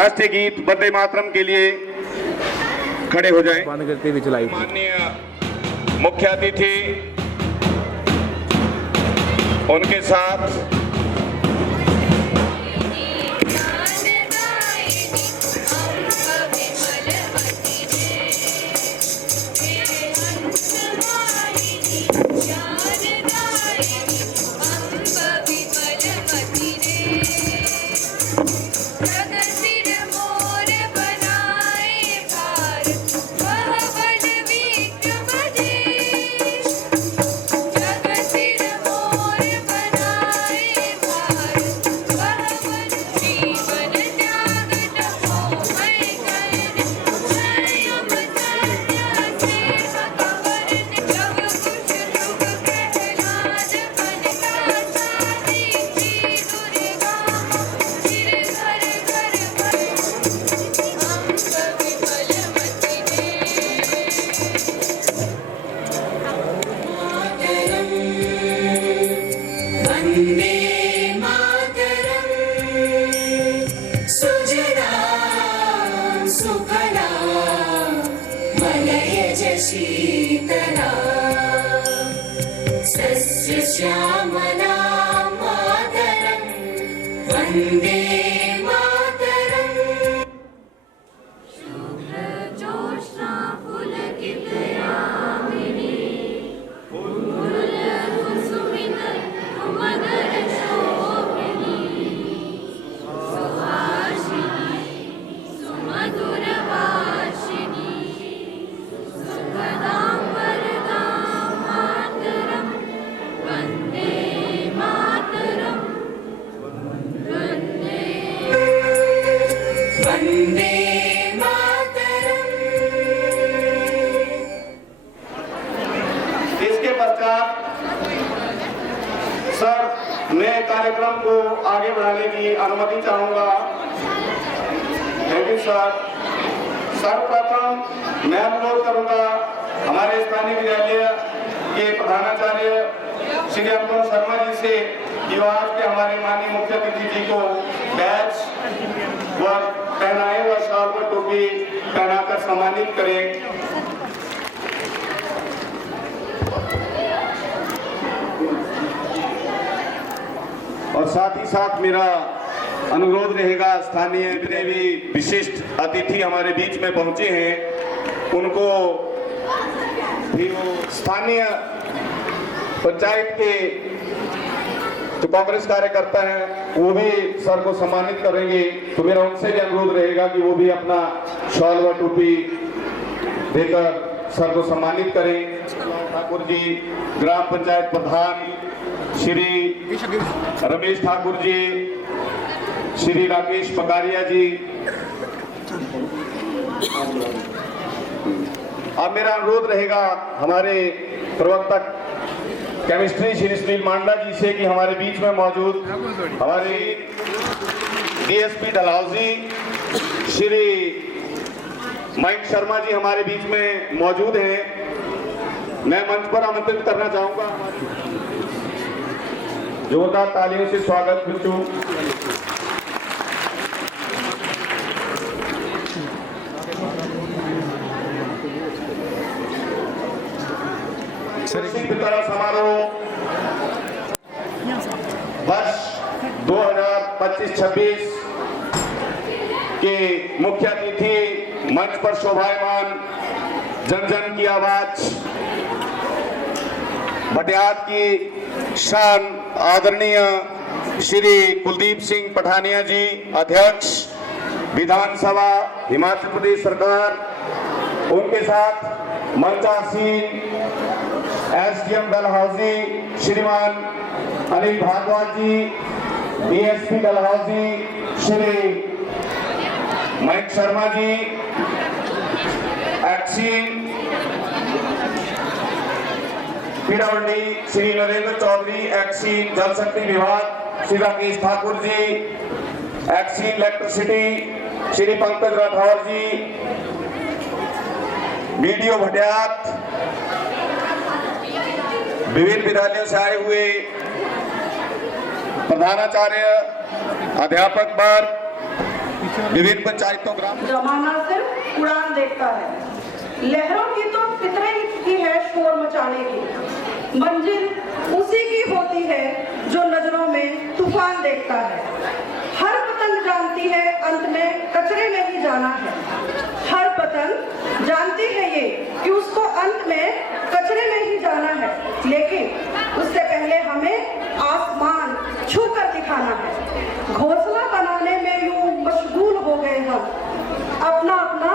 राष्ट्रीय गीत वंदे मातरम के लिए खड़े हो जाएं। माननीय मुख्य अतिथि उनके साथ शीतला सस्य श्यामला मातरं वन्दे मातरम्। शुभ्रजोत्स्ना पुलकितयामिनी फुल्लकुसुमितकुमदरशोभिनी सुहासिनी सुमधुरभाषिणी सुखदां वरदां मातरं वन्दे मातरं वन्दे मातरम्। इसके पश्चात सर मैं कार्यक्रम को आगे बढ़ाने की अनुमति चाहूंगा। Thank you sir. सर्वप्रथम मैं अनुरोध करूंगा हमारे स्थानीय विद्यालय के प्रधानाचार्य श्री अनुपम शर्मा जी से कि वो आज के हमारे माननीय मुख्य अतिथि जी को बैच व पहनाए व शाल व टोपी पहनाकर सम्मानित करें। और साथ ही साथ मेरा अनुरोध रहेगा स्थानीय जितने भी विशिष्ट अतिथि हमारे बीच में पहुंचे हैं उनको भी वो स्थानीय पंचायत के जो कांग्रेस कार्यकर्ता हैं वो भी सर को सम्मानित करेंगे, तो मेरा उनसे भी अनुरोध रहेगा कि वो भी अपना शॉल व टोपी देकर सर को सम्मानित करें। ठाकुर जी, ग्राम पंचायत प्रधान श्री रमेश ठाकुर जी, श्री राकेश पकारिया जी। अब मेरा अनुरोध रहेगा हमारे प्रवक्ता केमिस्ट्री श्री सुनील मांडा जी से कि हमारे बीच में मौजूद हमारे डीएसपी डलहौजी श्री मयंक शर्मा जी हमारे बीच में मौजूद हैं। मैं मंच पर आमंत्रित करना चाहूंगा। जोरदार तालियों से स्वागत बच्चों। वितरण समारोह वर्ष 2025-26 के मुख्य अतिथि मंच पर शोभायमान जन जन की आवाज भटियात की शान आदरणीय श्री कुलदीप सिंह पठानिया जी, अध्यक्ष विधानसभा हिमाचल प्रदेश सरकार, उनके साथ मंचासीन एसडीएम डलहौजी श्रीमान अनिल भारद्वाज जी, डीएसपी डलहौजी श्री मयंक शर्मा जी, एक्सीन पीडब्ल्यूडी श्री नरेंद्र चौधरी, एक्सीन जल शक्ति विभाग श्री राकेश ठाकुर जी, एक्सीन इलेक्ट्रिसिटी श्री पंकज राठौर जी, बीडीओ भटियात, विभिन्न विद्यालयों से आए हुए प्रधानाचार्य, अध्यापक वर्ग, विभिन्न पंचायतों ग्राम जमाना सिर्फ उड़ान देखता है। लहरों की तो फितरत ही है शोर मचाने की, मंजिल उसी की होती है जो नजरों में तूफान देखता है। हर पतंग जानती है अंत में कचरे में ही जाना है। हर पतंग जानती है ये कि उसको अंत में कचरे में ही जाना है, लेकिन उससे पहले हमें आसमान छू कर दिखाना है। घोंसला बनाने में यूं मशगूल हो गए हम, अपना अपना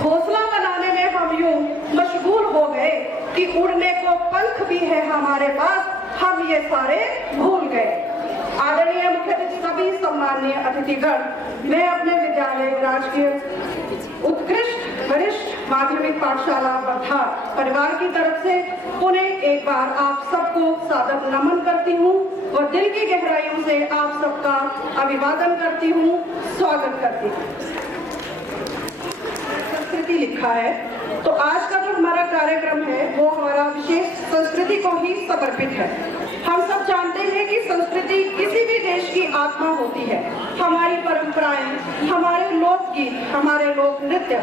घोंसला बनाने में हम यूं मशगूल हो गए कि उड़ने को पंख भी है हमारे पास, हम ये सारे भूल गए। आदरणीय मुख्य अतिथि, सभी सम्माननीय अतिथिगण, मैं अपने विद्यालय राजकीय उत्कृष्ट वरिष्ठ माध्यमिक पाठशाला वर्धा परिवार की तरफ से पुनः एक बार आप सबको सादर नमन करती हूँ और दिल की गहराइयों से आप सबका अभिवादन करती हूँ, स्वागत करती हूँ। संस्कृति लिखा है, तो आज का जो हमारा कार्यक्रम है वो हमारा विशेष संस्कृति को ही समर्पित है। हम सब जानते हैं कि संस्कृति किसी भी देश की आत्मा होती है। हमारी परंपराएं, हमारे लोकगीत, हमारे लोक नृत्य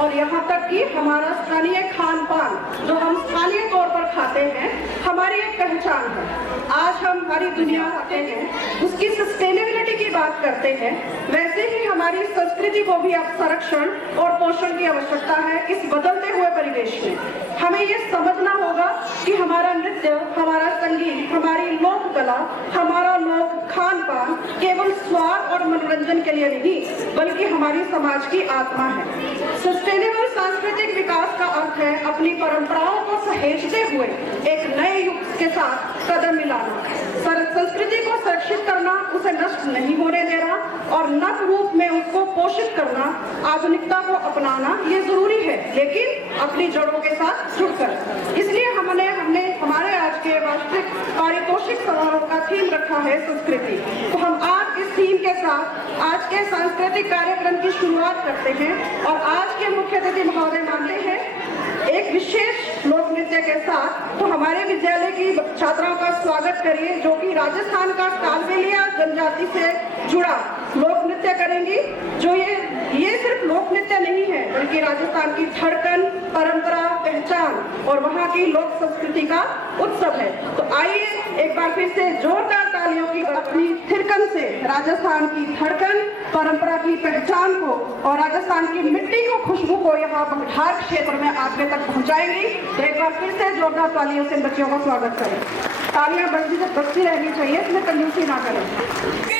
और यहाँ तक कि हमारा स्थानीय खान पान जो हम स्थानीय तौर पर खाते हैं, हमारी एक पहचान है। आज हम हमारी दुनिया आते हैं, उसकी सस्टेनेबिलिटी की बात करते हैं, वैसे ही हमारी संस्कृति को भी अब संरक्षण और पोषण की आवश्यकता है। इस बदलते हुए परिवेश में हमें ये समझना होगा कि हमारा नृत्य, हमारा संगीत, हमारी लोक कला, हमारा लोक खान पान केवल स्वाद और मनोरंजन के लिए नहीं, बल्कि हमारी समाज की आत्मा है। सस्टेनेबल सांस्कृतिक विकास का अर्थ है अपनी परंपराओं को सहेजते हुए एक नए युग के साथ कदम मिलाना, संस्कृति को सुरक्षित करना, उसे नष्ट नहीं होने देना और नव रूप में उसको पोषित करना, आधुनिकता को अपनाना ये जरूरी है, लेकिन अपनी जड़ों के साथ जुड़कर। इसलिए हमने हमारे आज के वार्षिक पारितोषिक समारोह का थीम रखा है संस्कृति। तो हम आज इस थीम के साथ आज के सांस्कृतिक कार्यक्रम की शुरुआत करते हैं और आज के मुख्य अतिथि महोदय मानते हैं एक विशेष लोक नृत्य के साथ। तो हमारे विद्यालय की छात्राओं का स्वागत करिए जो कि राजस्थान का कालबेलिया जनजाति से जुड़ा लोक नृत्य करेंगी। जो ये सिर्फ लोक नृत्य नहीं है, बल्कि राजस्थान की धड़कन, परंपरा, पहचान और वहाँ की लोक संस्कृति का उत्सव है। तो आइए एक बार फिर से जोरदार तालियों की अपनी थिरकन से राजस्थान की धड़कन, परंपरा की पहचान को और राजस्थान की मिट्टी को, खुशबू को यहाँ बघाट क्षेत्र में आप तक पहुँचाएंगी। तो एक बार फिर से जोरदार तालियों से बच्चियों का स्वागत करें। तालियां बजती रहनी चाहिए, इसमें कंजूसी ना करें।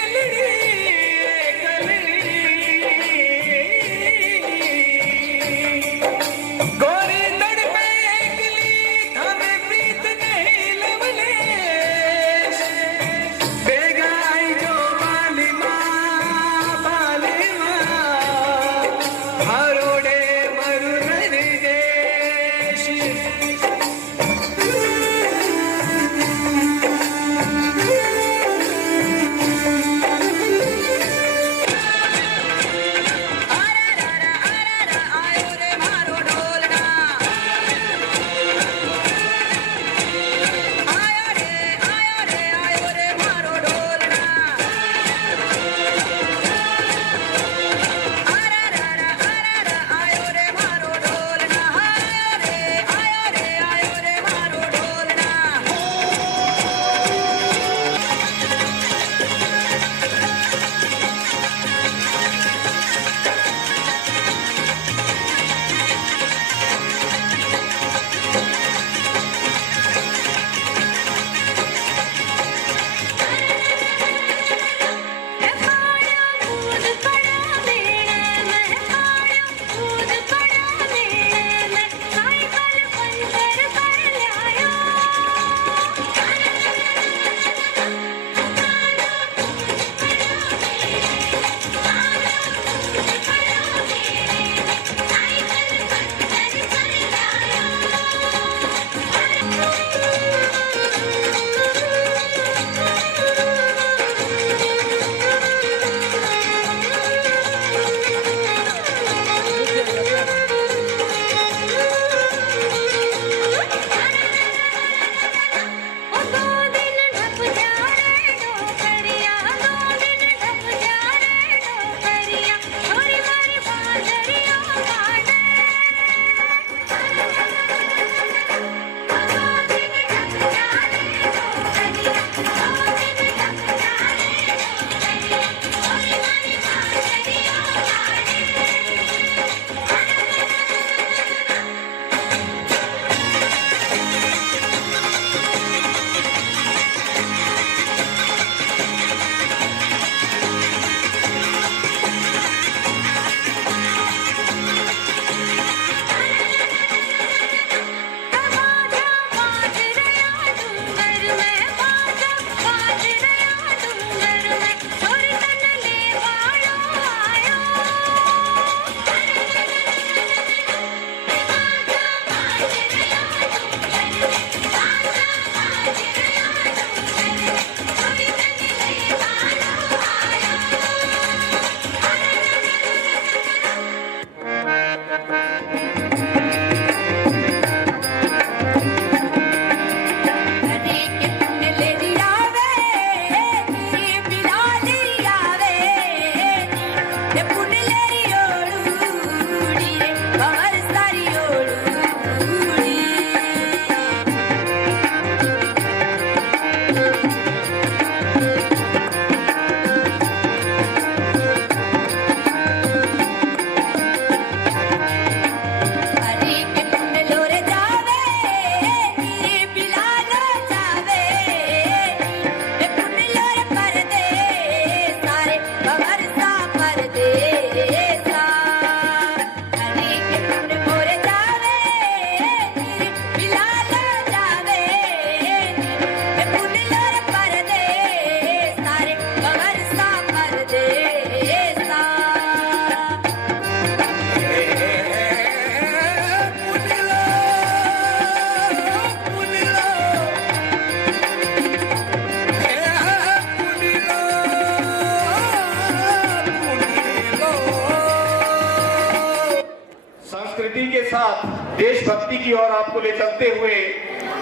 साथ देशभक्ति की ओर आपको ले चलते हुए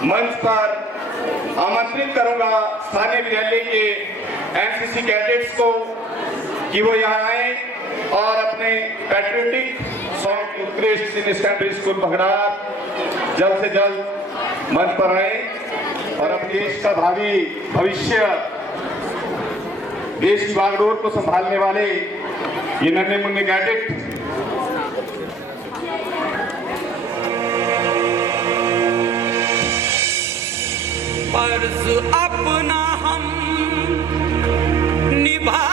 मंच पर आमंत्रित करूंगा स्थानीय विद्यालय के एनसीसी कैडेट्स को कि वो यहाँ आए और अपने पैट्रियोटिक सॉन्ग उत्कृष्ट सीनियर सेकेंडरी स्कूल भगड़ार जल्द से जल्द मंच पर आए और अपने देश का भावी भविष्य, देश की बागडोर को संभालने वाले ये नन्हे मुन्ने कैडेट फर्ज अपना हम निभाने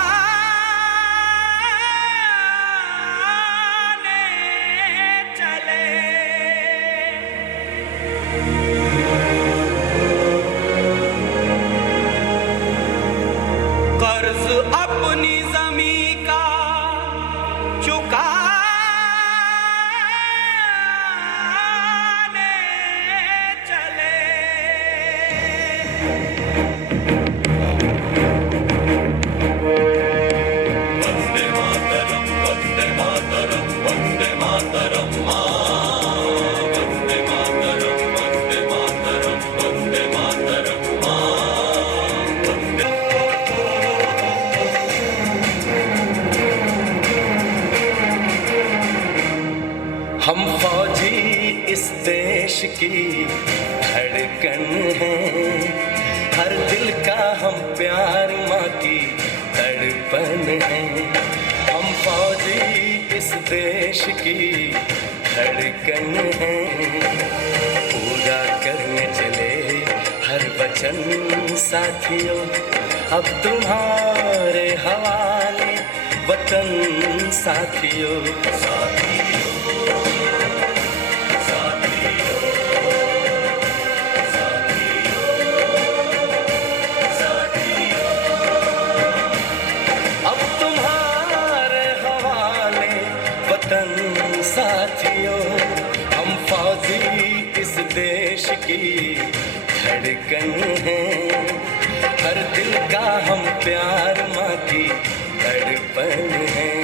चले, कर्ज अपनी ज़मीं का चुकाने चले। हम फौजी इस देश की धड़कन हैं, हर दिल का हम प्यार माँ की तड़पन हैं। हम फौजी इस देश की धड़कन हैं, पूरा करने चले हर वचन साथियों, अब तुम्हारे हवाले वतन साथियों। साथियों, हम फौजी इस देश की धड़कन हैं, हर दिल का हम प्यार माँ की तड़पन हैं।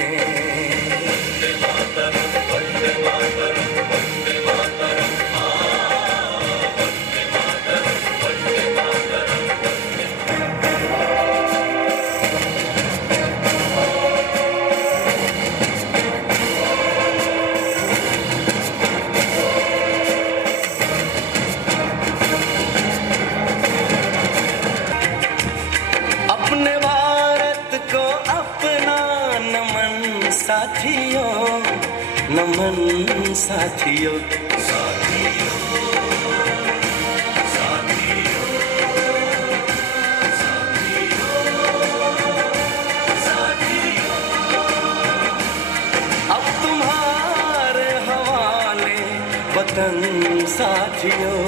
साथियों, नमन साथियों, अब तुम्हारे हवाले वतन साथियों।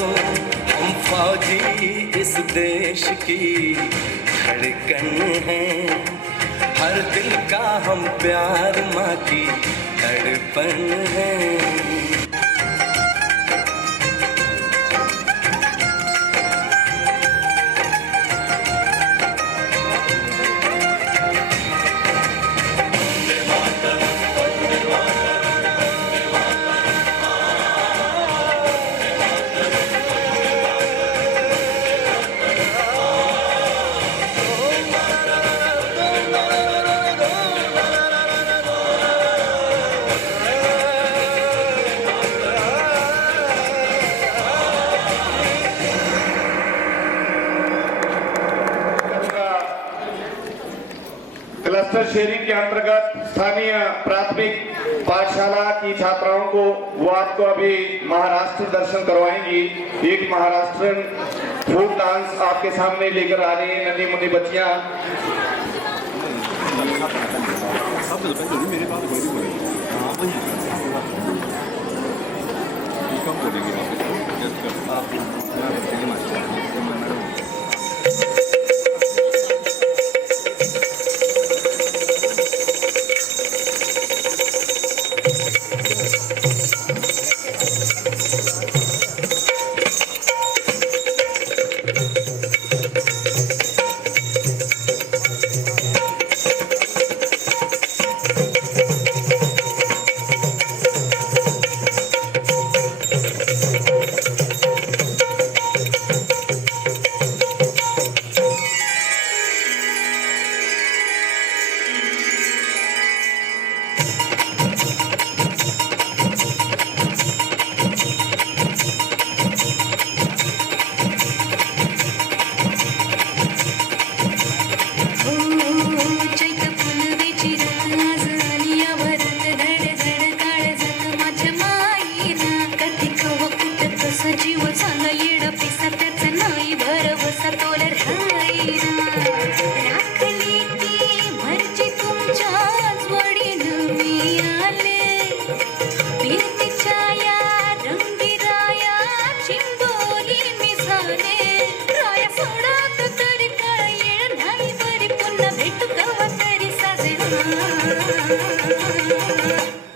हम फौजी इस देश की धड़कन हैं, हर दिल का हम प्यार माँ की तड़पन है। क्लस्टर शेयरिंग के अंतर्गत स्थानीय प्राथमिक पाठशाला की छात्राओं को वो आपको अभी महाराष्ट्र दर्शन करवाएंगी। एक महाराष्ट्रन फोक डांस आपके सामने लेकर आ रही है नन्ही मुन्नी बच्चियां।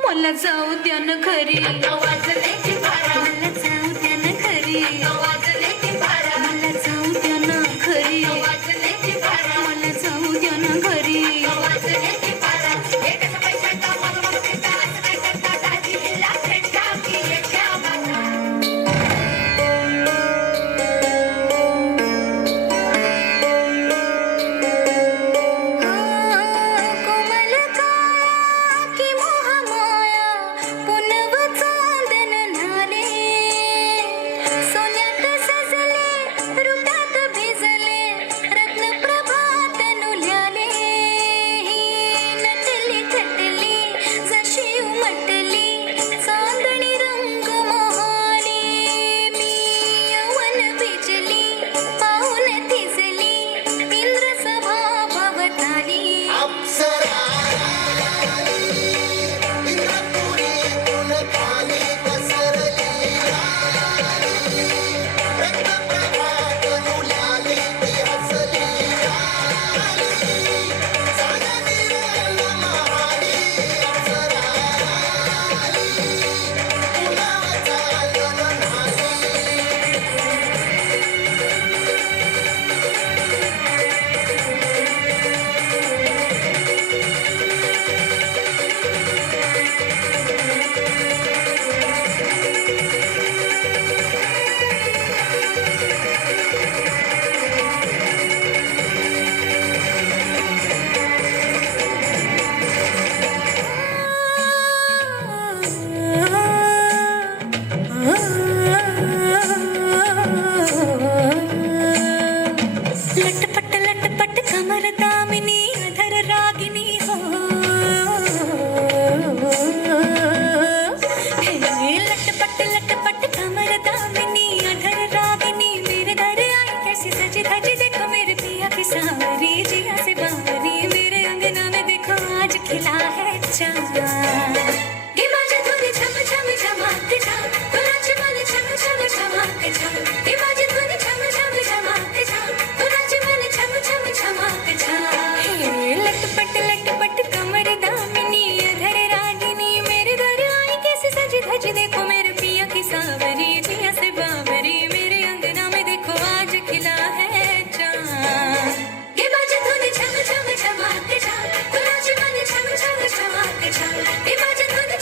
मला जाऊ द्या ना घरी मला जाऊ द्या ना घरी मला जाऊ द्या ना घरी मला जाऊ द्या ना घरी कोमल काया की मोह माया पुनव चांदन नाले सोन्यात सजले रुपात भिजले रत्न प्रभात नुल्याले नटली थटली जशी उमटली चांदणी रंग मोहाली मी यवन भिजली पाऊल थिजली इंद्र सभा भवताली लटपट लटपट कमर दामिनी अधर रागिनी हो लटपट लटपट कमर दामिनी अधर रागिनी मेरे घर आई कैसी सजी धजी देखो मेरे पिया की सांवरी जिया से बावरी मेरे अंगना में देखो आज खिला है चांद ये बाजे धुनी छम छम छमाते छम तो नाच वाले छम छम छमाते छम ये बाजे धुनी छम छम छमाते छम तो नाच वाले छम छम छमाते छम लटपट लटपट कमर दामिनी अधर रागिनी मेरे घर आई कैसे सजी धजी देखो मेरे पिया की सांवरी जिया से बावरी मेरे अंगना में देखो आज खिला है चांद ये बाजे धुनी छम छम छमाते छम तो नाच वाले छम छम छमाते छम ये बाजे धुनी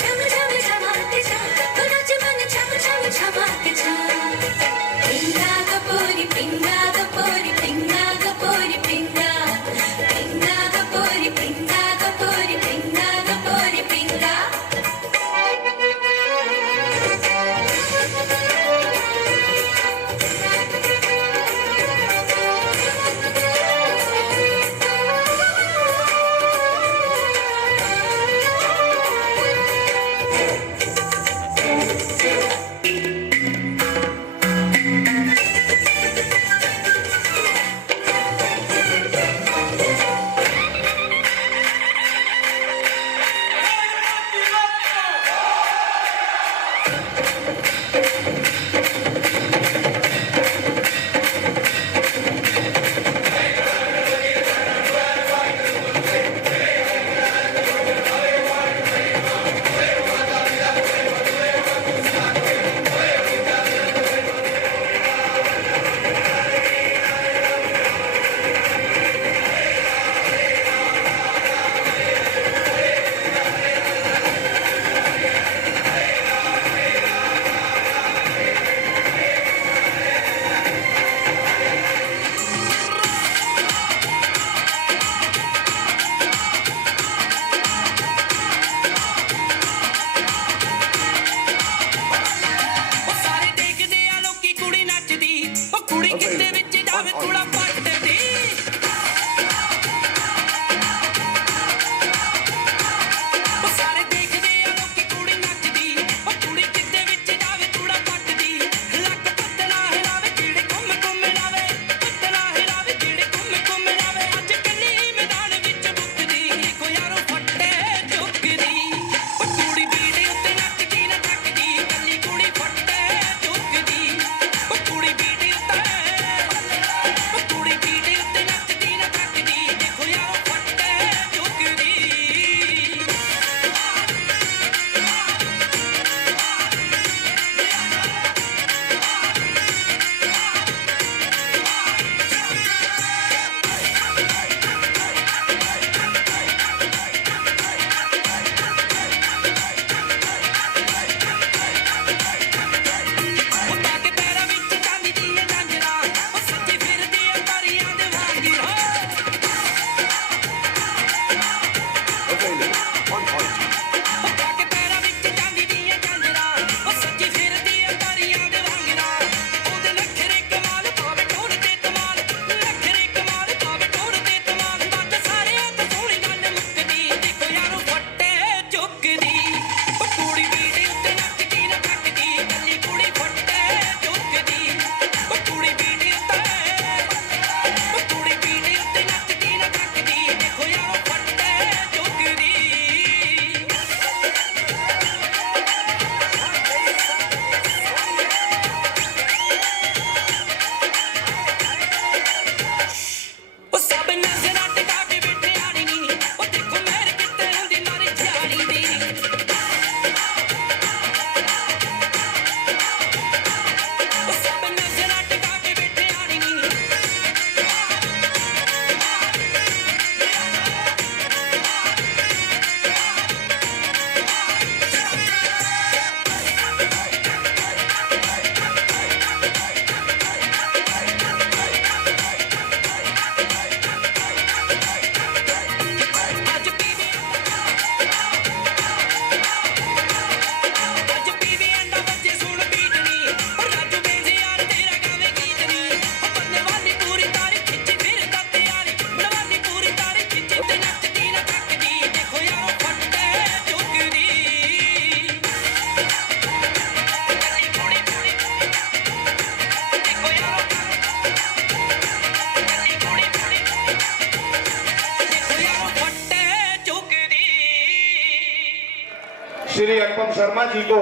श्री अनुपम शर्मा जी को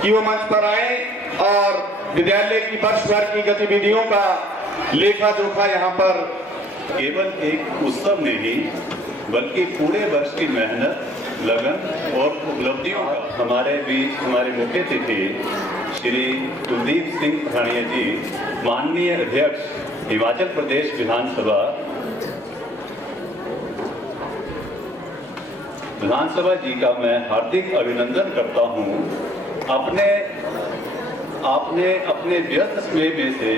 कि वो मंच पर आए और विद्यालय की वर्ष भर की गतिविधियों का लेखा जोखा यहाँ पर केवल एक उत्सव नहीं बल्कि पूरे वर्ष की मेहनत, लगन और उपलब्धियों का हमारे बीच हमारे मुख्य अतिथि श्री कुलदीप सिंह पठानिया जी, माननीय अध्यक्ष हिमाचल प्रदेश विधानसभा जी का मैं हार्दिक अभिनंदन करता हूं। आपने अपने व्यस्त समय में से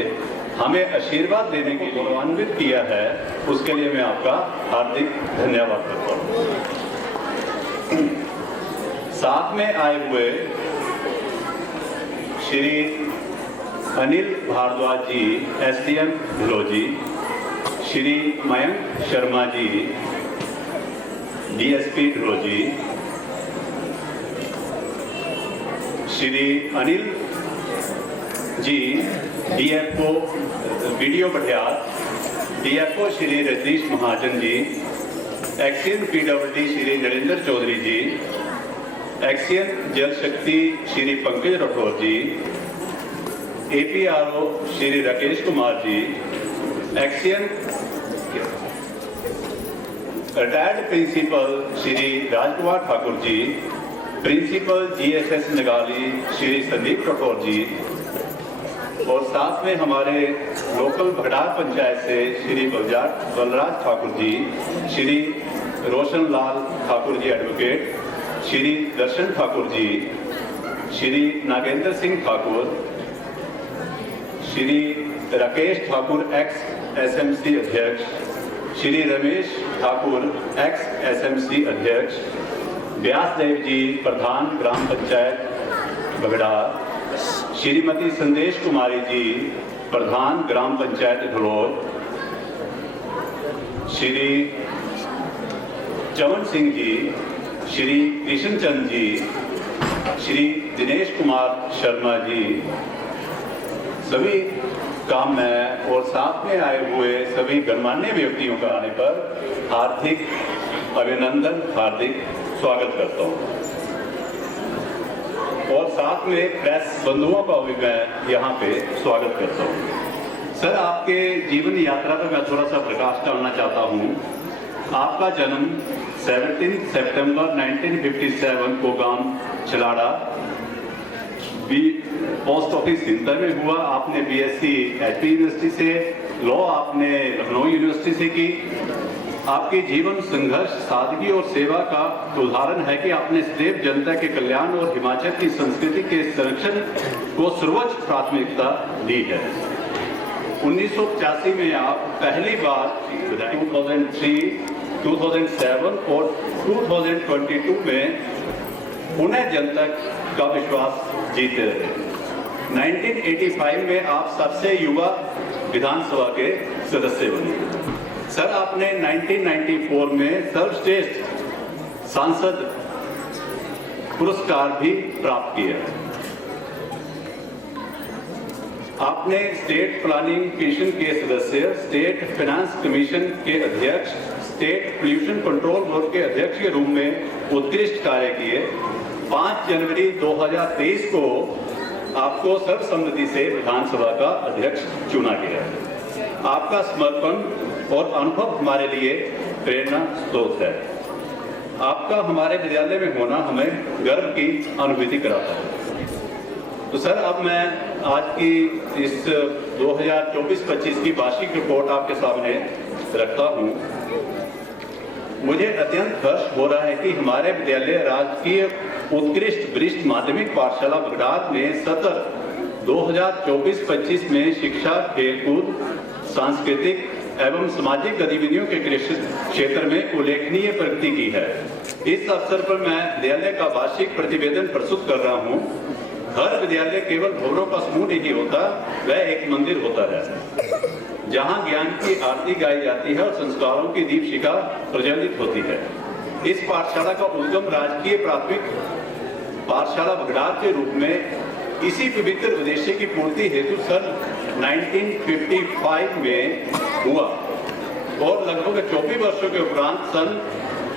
हमें आशीर्वाद देने के लिए गौरवान्वित किया है, उसके लिए मैं आपका हार्दिक धन्यवाद करता हूं। साथ में आए हुए Shri Anil Bhardwaj ji, SDM Bhiloji, Shri Mayank Sharma ji, DSP Bhiloji, Shri Anil ji DFO वीडियो Patial, DFO Shri Rajneesh Mahajan ji, XEN PWD Shri Narendra Chaudhary ji, XEN Jal Shakti Shri Pankaj Rathore ji, APRO Shri Rakesh Kumar ji, XEN retired principal Shri Rajkumar Thakur ji, principal GSS Nagali Shri Sandeep Rathore ji, और साथ में हमारे लोकल भगड़ार पंचायत से श्री बलराज ठाकुर जी, श्री रोशन लाल ठाकुर जी एडवोकेट, श्री दर्शन ठाकुर जी, श्री नागेंद्र सिंह ठाकुर, श्री राकेश ठाकुर एक्स एसएमसी अध्यक्ष, श्री रमेश ठाकुर एक्स एसएमसी अध्यक्ष, व्यासदेव जी प्रधान ग्राम पंचायत बगड़ार, श्रीमती संदेश कुमारी जी प्रधान ग्राम पंचायत ढलोर, श्री चमन सिंह जी, श्री कृष्ण चंद जी, श्री दिनेश कुमार शर्मा जी, सभी का मैं और साथ में आए हुए सभी गणमान्य व्यक्तियों का आने पर हार्दिक अभिनंदन, हार्दिक स्वागत करता हूँ। और साथ में प्रेस बंधुओं का भी मैं यहाँ पे स्वागत करता हूँ। सर, आपके जीवन यात्रा पर मैं थोड़ा सा प्रकाश डालना चाहता हूँ। आपका जन्म 17 सितंबर 1957 को गांव छिलाड़ा पोस्ट ऑफिस सिंतर में हुआ। आपने बीएससी एचपी यूनिवर्सिटी से, लॉ आपने लखनऊ यूनिवर्सिटी से की। आपकी जीवन संघर्ष, सादगी और सेवा का उदाहरण है कि आपने सदैव जनता के कल्याण और हिमाचल की संस्कृति के संरक्षण को सर्वोच्च प्राथमिकता दी है। 1985 में आप पहली बार 2003, 2007 और 2022 में पुनः जनता का विश्वास जीते रहे। 1985 में आप सबसे युवा विधानसभा के सदस्य बने। सर, आपने 1994 में सर्वश्रेष्ठ सांसद पुरस्कार भी प्राप्त किया। आपने स्टेट प्लानिंग कमीशन के सदस्य, स्टेट फाइनेंस कमीशन के अध्यक्ष, स्टेट पोल्यूशन कंट्रोल बोर्ड के अध्यक्ष के रूप में उत्कृष्ट कार्य किए। 5 जनवरी 2023 को आपको सर्वसम्मति से विधानसभा का अध्यक्ष चुना गया। आपका समर्पण और अनुभव हमारे लिए प्रेरणा स्रोत है। आपका हमारे विद्यालय में होना हमें गर्व की अनुभूति कराता है। तो सर, अब मैं आज की इस 2024-25 की वार्षिक रिपोर्ट आपके सामने रखता हूं। मुझे अत्यंत हर्ष हो रहा है कि हमारे विद्यालय राजकीय उत्कृष्ट वरिष्ठ माध्यमिक पाठशाला बगड़ात में सत्र 2024-25 में शिक्षा, खेलकूद, सांस्कृतिक एवं सामाजिक गतिविधियों के क्षेत्र में उल्लेखनीय प्रगति की है। इस अवसर पर मैं विद्यालय का वार्षिक प्रतिवेदन प्रस्तुत कर रहा हूं। हर विद्यालय केवल भवनों का समूह नहीं होता, वह एक मंदिर होता है जहां ज्ञान की आरती गाई जाती है और संस्कारों की दीपशिखा प्रज्वलित होती है। इस पाठशाला का उद्गम राजकीय प्राथमिक पाठशाला बगड़ात के रूप में इसी पवित्र उद्देश्य की पूर्ति हेतु सन 1955 में हुआ और लगभग 24 वर्षों के उपरांत सन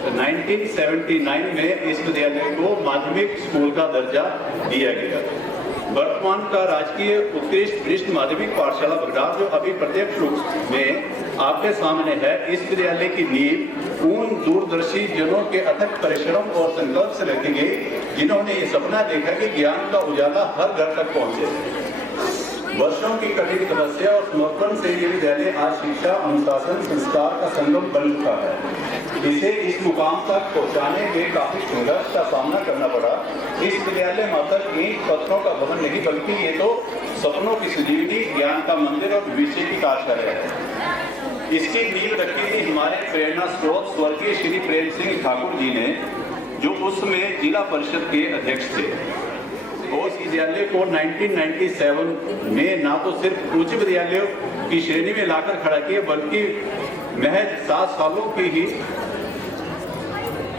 1979 में इस विद्यालय को माध्यमिक स्कूल का दर्जा दिया गया। वर्तमान का राजकीय उत्कृष्ट वरिष्ठ माध्यमिक पाठशाला बगडार जो अभी प्रत्यक्ष रूप में आपके सामने है, इस विद्यालय की नींव उन दूरदर्शी जनों के अथक परिश्रम और संकल्प से रखी गई, जिन्होंने ये सपना देखा कि ज्ञान का उजाला हर घर तक पहुंचे। वर्षों की कठिन तपस्या और समर्पण से ये विद्यालय आज शिक्षा, अनुशासन, संस्कार का संगम बन चुका है। इसे इस मुकाम तक पहुंचाने में काफी संघर्ष का सामना करना पड़ा। इस विद्यालय मात्र ईंट पत्थरों का भवन नहीं, बल्कि ये तो सपनों की संजीवनी, ज्ञान का मंदिर और भविष्य की काशर है। इसकी नींव रखी थी हमारे प्रेरणा स्रोत स्वर्गीय श्री प्रेम सिंह ठाकुर जी ने, जो उस समय जिला परिषद के अध्यक्ष थे। और इस विद्यालय को 1997 में ना तो सिर्फ उच्च विद्यालयों की श्रेणी में लाकर खड़ा किया, बल्कि महज 7 सालों की ही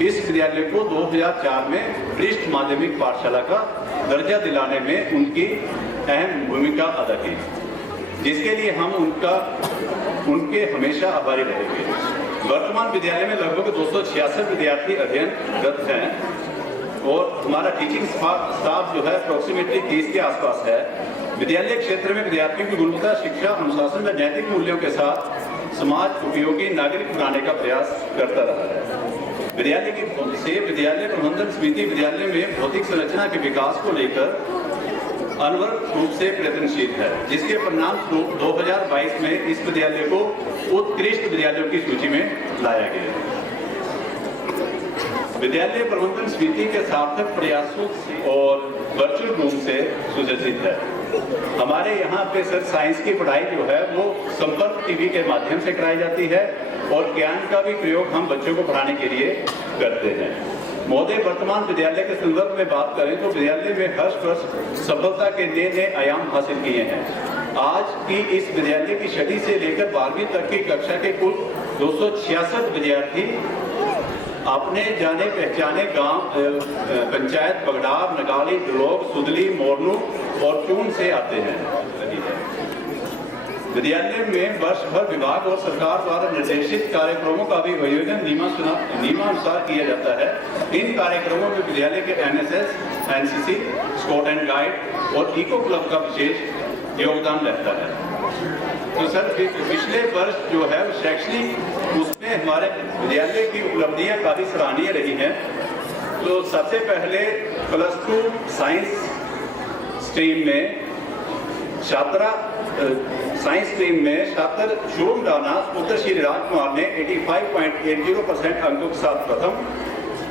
इस विद्यालय को 2004 में वरिष्ठ माध्यमिक पाठशाला का दर्जा दिलाने में उनकी अहम भूमिका अदा की, जिसके लिए हम उनके हमेशा आभारी रहेंगे। वर्तमान विद्यालय में लगभग 266 विद्यार्थी अध्ययनरत हैं और हमारा टीचिंग स्टाफ जो है अप्रोक्सीमेटली 30 के आसपास है। विद्यालय क्षेत्र में विद्यार्थियों की गुणवत्ता शिक्षा, अनुशासन व नैतिक मूल्यों के साथ समाज उपयोगी नागरिक बनाने का प्रयास करता रहा है। विद्यालय की विद्यालय प्रबंधन समिति विद्यालय में भौतिक संरचना के विकास को लेकर अनवरत रूप से प्रयत्नशील है, जिसके परिणाम स्वरूप 2022 में इस विद्यालय को उत्कृष्ट विद्यालयों की सूची में लाया गया। विद्यालय प्रबंधन समिति के सार्थक प्रयासों और वर्चुअल रूप से सुसज्जित है। हमारे यहाँ पे सर साइंस की पढ़ाई जो है वो संपर्क टीवी के माध्यम से कराई जाती है और ज्ञान का भी प्रयोग हम बच्चों को पढ़ाने के लिए करते हैं। महोदय, वर्तमान विद्यालय के संदर्भ में बात करें तो विद्यालय में हर वर्ष सफलता के नए नए आयाम हासिल किए हैं। आज की इस विद्यालय की 6वीं से लेकर 12वीं तक की कक्षा के कुल 266 विद्यार्थी अपने जाने पहचाने गांव पंचायत बगडार, नगाली, डलोग, सुदली, मोरनू और चून से आते हैं। विद्यालय में वर्ष भर विभाग और सरकार द्वारा निर्देशित कार्यक्रमों का भी आयोजन नियमानुसार किया जाता है। इन कार्यक्रमों में विद्यालय के NSS, NCC, scout and guide और इको क्लब का विशेष योगदान रहता है। तो सर पिछले वर्ष जो है शैक्षणिक उसमें हमारे विद्यालय की उपलब्धियां काफी सराहनीय रही हैं। तो सबसे पहले +2 साइंस स्ट्रीम में छात्र शुभम दानास पुत्र श्री राजकुमार ने 85.80% अंकों के साथ प्रथम,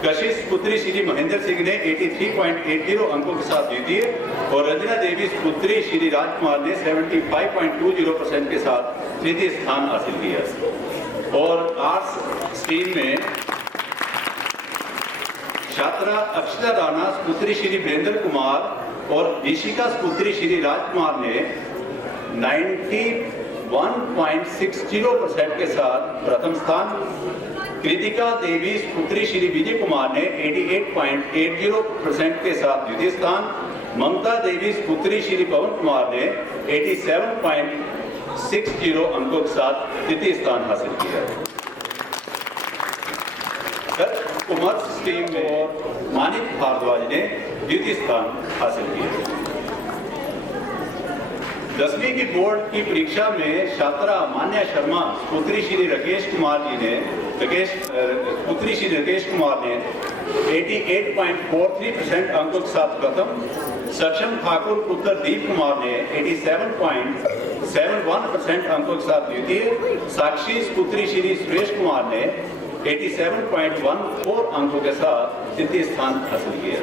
कशिश पुत्री श्री महेंद्र सिंह ने 83.80 अंकों के साथ द्वितीय और रंजना देवी पुत्री श्री राजकुमार ने 75.20% के साथ तृतीय स्थान हासिल किया। और आर्ट्स स्ट्रीम में छात्रा अक्षता दानास पुत्री श्री वीरेंद्र कुमार और ऋषिका पुत्री श्री राजकुमार ने 91.60% के साथ प्रथम स्थान, कृतिका देवी पुत्री श्री विजय कुमार ने 88.80% के साथ द्वितीय स्थान, ममता देवी पुत्री श्री पवन कुमार ने 87.60 अंकों के साथ तृतीय स्थान हासिल किया। कॉमर्स स्ट्रीम में मानिक भारद्वाज ने द्वितीय स्थान हासिल किया। 10वीं की बोर्ड की परीक्षा में छात्रा मान्या शर्मा पुत्री श्री राकेश कुमार ने 88.43% अंकों के साथ प्रथम, सक्षम ठाकुर पुत्र दीप कुमार ने 87.71% अंकों के साथ द्वितीय, साक्षी पुत्री श्री सुरेश कुमार ने 87.14 अंकों के साथ तृतीय स्थान हासिल किया।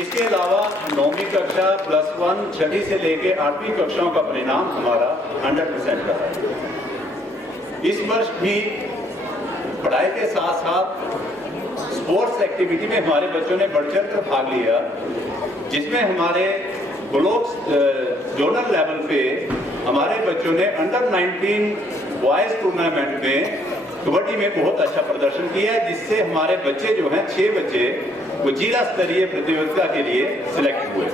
इसके अलावा 9वीं कक्षा +1 6वीं से लेकर 8वीं कक्षाओं का परिणाम हमारा 100% रहा है। इस वर्ष भी पढ़ाई के साथ साथ स्पोर्ट्स एक्टिविटी में हमारे बच्चों ने बढ़-चढ़ कर भाग लिया, जिसमें हमारे ब्लॉक जोनल लेवल पे हमारे बच्चों ने अंडर 19 बॉयज टूर्नामेंट में कबड्डी में बहुत अच्छा प्रदर्शन किया है, जिससे हमारे बच्चे जो हैं 6 बच्चे वो जिला स्तरीय प्रतियोगिता के लिए सिलेक्ट हुए।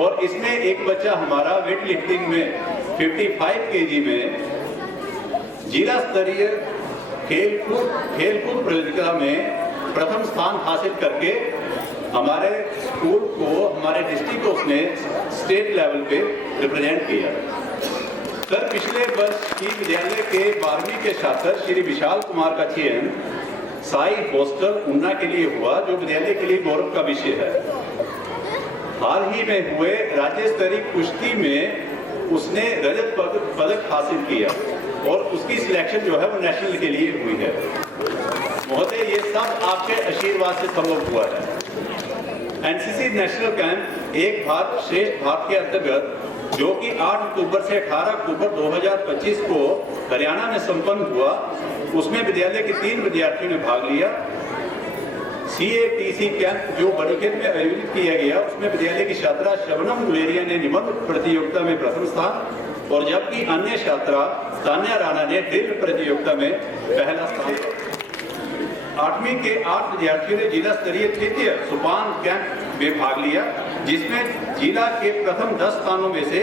और इसमें एक बच्चा हमारा वेट लिफ्टिंग में 55 kg में जिला स्तरीय खेलकूद प्रतियोगिता में प्रथम स्थान हासिल करके हमारे स्कूल को, हमारे डिस्ट्रिक्ट को उसने स्टेट लेवल पे रिप्रेजेंट किया। सर, पिछले वर्ष की विद्यालय के 12वीं के छात्र श्री विशाल कुमार का चयन साई हॉस्टल ऊना के लिए हुआ, जो विद्यालय के लिए गौरव का विषय है। हाल ही में हुए राज्य स्तरीय कुश्ती में उसने रजत पदक हासिल किया और उसकी सिलेक्शन जो है वो नेशनल के लिए हुई है। महोदय, ये सब आपके आशीर्वाद से संभव हुआ है। एनसीसी नेशनल कैंप एक भारत श्रेष्ठ भारत के अंतर्गत, जो कि 8 अक्टूबर से 18 अक्टूबर 2025 को हरियाणा में संपन्न हुआ, उसमें विद्यालय के 3 विद्यार्थियों ने भाग लिया। CATC कैंप जो बड़ीखेत में आयोजित किया गया, उसमें विद्यालय की छात्रा शबनम गुलेरिया ने निबंध प्रतियोगिता में प्रथम स्थान, और जबकि अन्य छात्रा तान्या राणा ने ड्रिल प्रतियोगिता में पहला स्थान। 8वीं के 8 विद्यार्थियों ने जिला स्तरीय तृतीय सोपान कैंप में भाग लिया, जिसमें जिला के प्रथम 10 स्थानों में से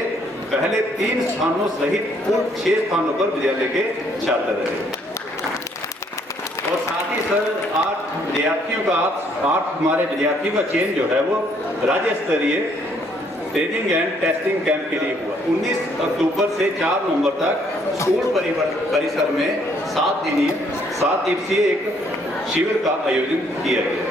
पहले 3 स्थानों सहित कुल 6 स्थानों पर विद्यालय के छात्र रहे। और साथ ही सर 8 हमारे विद्यार्थियों का चयन जो है वो राज्य स्तरीय ट्रेनिंग एंड टेस्टिंग कैंप के लिए हुआ। 19 अक्टूबर से 4 नवंबर तक स्कूल परिसर में 7 दिवसीय एक शिविर का आयोजन किया गया।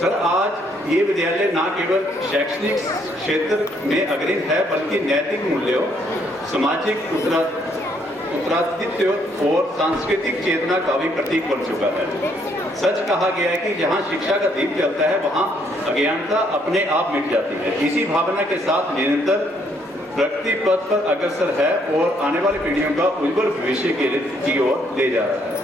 सर, आज ये विद्यालय न केवल शैक्षणिक क्षेत्र में अग्रणी है, बल्कि नैतिक मूल्यों, सामाजिक उत्तराधित्व और सांस्कृतिक चेतना का भी प्रतीक बन चुका है। सच कहा गया है कि जहां शिक्षा का दीप जलता है, वहां अज्ञानता अपने आप मिट जाती है। इसी भावना के साथ निरंतर प्रगति पथ पर अग्रसर है और आने वाली पीढ़ियों का उज्जवल भविष्य की ओर ले जा रहा है।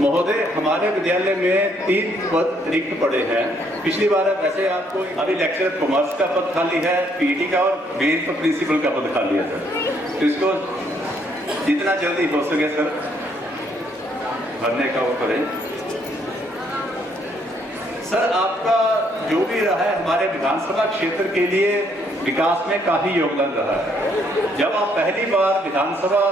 महोदय, हमारे विद्यालय में 3 पद रिक्त पड़े हैं। पिछली बार वैसे आपको अभी लेक्चरर कॉमर्स का पद खाली है, पीटी का और मेन प्रिंसिपल का पद खाली है सर। तो इसको जितना जल्दी हो सके सर भरने का वो करें। सर, आपका जो भी रहा है हमारे विधानसभा क्षेत्र के लिए विकास में काफी योगदान रहा है। जब आप पहली बार विधानसभा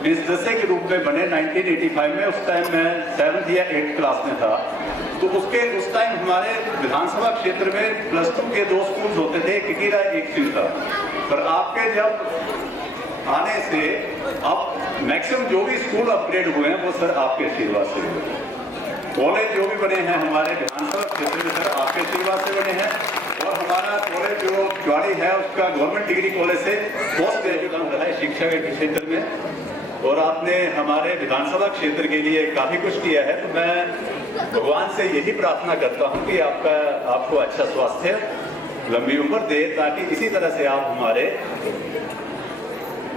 सदस्य के रूप में बने 1985 में, उस टाइम मैं 7th या 8th क्लास में था, तो उस टाइम हमारे विधानसभा क्षेत्र में +2 के 2 स्कूल होते थे, किकीरा एक सिंह था। पर आपके जब आने से अब मैक्सिमम जो भी स्कूल अपग्रेड हुए हैं वो सर आपके आशीर्वाद से हुए। कॉलेज जो भी बने हैं हमारे विधानसभा क्षेत्र में सर आपके आशीर्वाद से बने हैं, और हमारा कॉलेज जो ज्वाड़ी है उसका गवर्नमेंट डिग्री कॉलेज से पोस्ट ग्रेजुएट रहा है शिक्षा के क्षेत्र में, और आपने हमारे विधानसभा क्षेत्र के लिए काफी कुछ किया है। तो मैं भगवान से यही प्रार्थना करता हूँ कि आपको अच्छा स्वास्थ्य, लंबी उम्र दे, ताकि इसी तरह से आप हमारे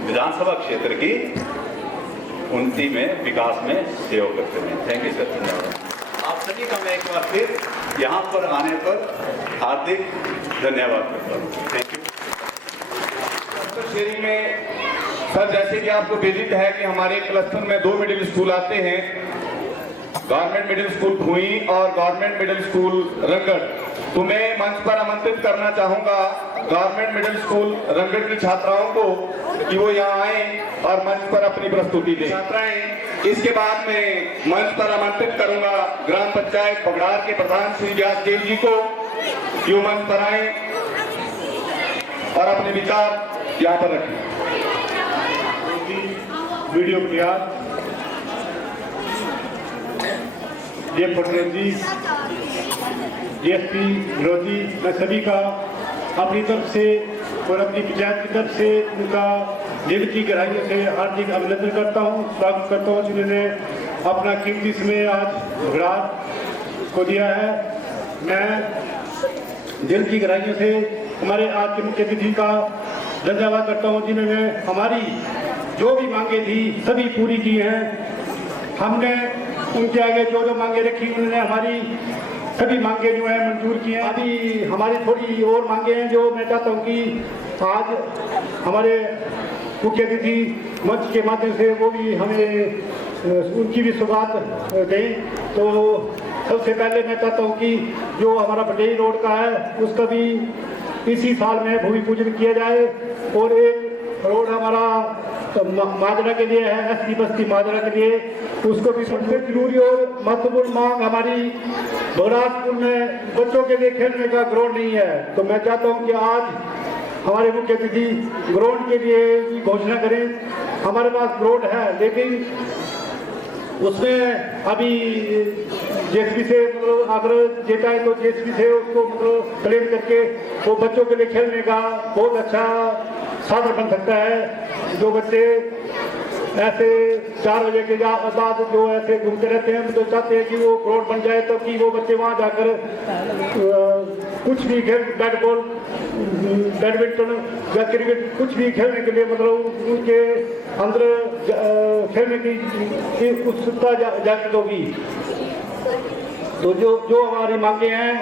विधानसभा क्षेत्र की उन्नति में, विकास में सहयोग करते हैं। थैंक यू सर, धन्यवाद। आप सभी का मैं एक बार फिर यहाँ पर आने पर हार्दिक धन्यवाद करता हूँ। Thank you. शेरी में सर, जैसे कि आपको विदित है कि हमारे क्लस्टर में 2 मिडिल स्कूल आते हैं, गवर्नमेंट मिडिल स्कूल भुई और गवर्नमेंट मिडिल स्कूल रंगड़। तो मैं मंच पर आमंत्रित करना चाहूंगा गवर्नमेंट मिडिल स्कूल रंगड़ की छात्राओं को कि वो यहाँ आए और मंच पर अपनी प्रस्तुति दें। छात्राएं, इसके बाद में मंच पर आमंत्रित करूंगा ग्राम पंचायत बगड़ार के प्रधान श्री व्यासदेव जी को, जो मंच पर आए और अपने विचार यहाँ पर रखें। वीडियो प्रयास ये पटेल जी, DSP विरोधी, मैं सभी का अपनी तरफ से और अपनी पंचायत की तरफ से उनका दिल की गहराइयों से हार्दिक अभिनंदन करता हूँ, स्वागत करता हूँ जिन्होंने अपना कीमती समय आज गुजरात को दिया है। मैं दिल की गहराइयों से हमारे आज के मुख्य अतिथि का धन्यवाद करता हूँ, जिन्होंने हमारी जो भी मांगे थी सभी पूरी की हैं। हमने उनके आगे जो मांगे रखी, उन्होंने हमारी सभी मांगे जो है मंजूर की हैं। अभी हमारी थोड़ी और मांगे हैं जो मैं चाहता हूँ कि आज हमारे मुख्य अतिथि मंच के माध्यम से वो भी हमें उनकी भी सौगात दें। तो सबसे पहले मैं चाहता हूँ कि जो हमारा भटेई रोड का है उसका भी इसी साल में भूमि पूजन किया जाए, और एक रोड हमारा माजरा के लिए है, एसटी बस्ती माजरा के लिए, उसको भी सबसे जरूरी और महत्वपूर्ण मांग हमारी भोराजपुर में बच्चों के लिए खेलने का ग्राउंड नहीं है। तो मैं चाहता हूं कि आज हमारे मुख्य अतिथि ग्राउंड के लिए घोषणा करें। हमारे पास ग्राउंड है लेकिन उसमें अभी जेसीबी से मतलब अगर जेता है तो जेसीबी से उसको मतलब क्लेम करके वो बच्चों के लिए खेलने का बहुत अच्छा साधन बन सकता है। जो बच्चे ऐसे 4 बजे के बाद जो ऐसे घूमते रहते हैं तो चाहते हैं कि वो ग्राउंड बन जाए तो कि वो बच्चे वहाँ जाकर कुछ भी खेल, बैट बॉल, बैडमिंटन या क्रिकेट कुछ भी खेलने के लिए मतलब उनके अंदर खेलने की उत्सुकता जागृत होगी। तो जो हमारी मांगे हैं,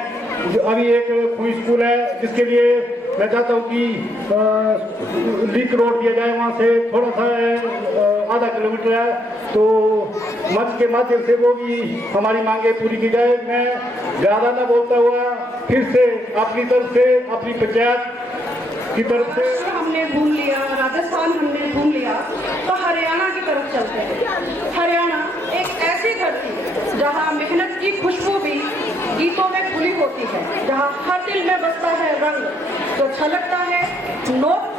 जो अभी एक कोई स्कूल है जिसके लिए मैं चाहता हूँ कि लिंक रोड दिया जाए, वहाँ से थोड़ा सा आधा किलोमीटर है, तो मंच के माध्यम से वो भी हमारी मांगे पूरी की जाए। मैं ज़्यादा ना बोलता हुआ फिर से अपनी तरफ से, अपनी पंचायत की तरफ से, हमने घूम लिया, राजस्थान हमने घूम लिया, तो हरियाणा की तरफ चलते हैं। हरियाणा एक ऐसी धरती जहाँ मेहनत की खुशबू भी गीतों में खुली होती है, जहाँ हर दिल में बसता है रंग तो छलकता है लोक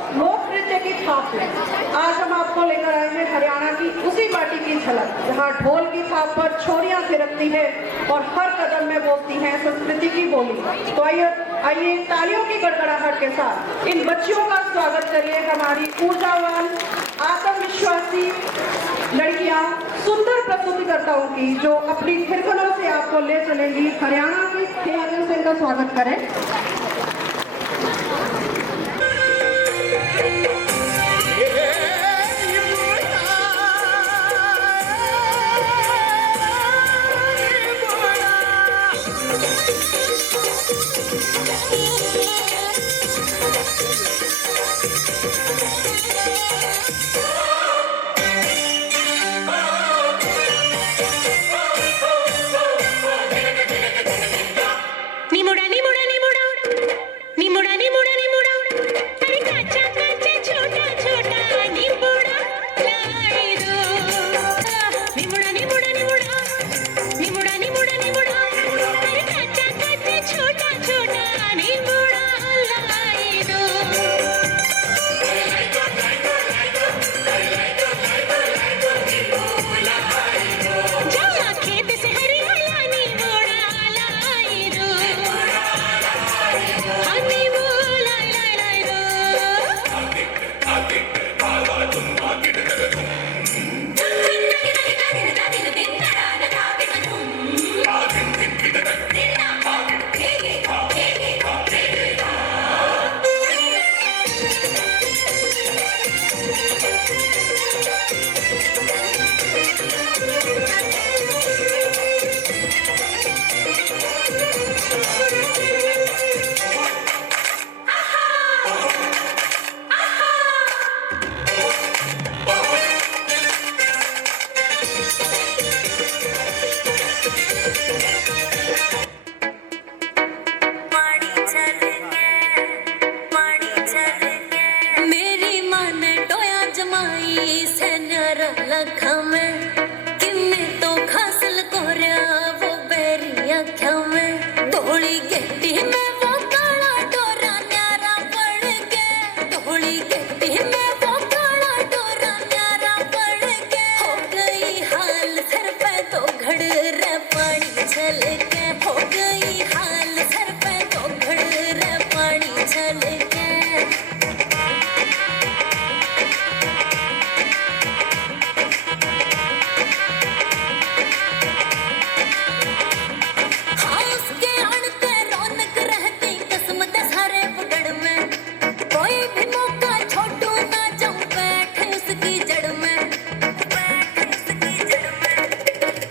नृत्य की थाप में। आज हम आपको लेकर आए हैं हरियाणा की उसी माटी की झलक, जहाँ ढोल की थाप पर छोरियां थिरकती है और हर कदम में बोलती हैं संस्कृति की बोली। तो आइए तालियों की गड़गड़ाहट के साथ इन बच्चियों का स्वागत करिए। हमारी ऊर्जावान, आत्मविश्वासी लड़कियां, सुंदर प्रस्तुतिकर्ताओं की, जो अपनी थिरकनों से आपको ले चलेंगी। हरियाणा की खिलाड़ियों से इनका स्वागत करें।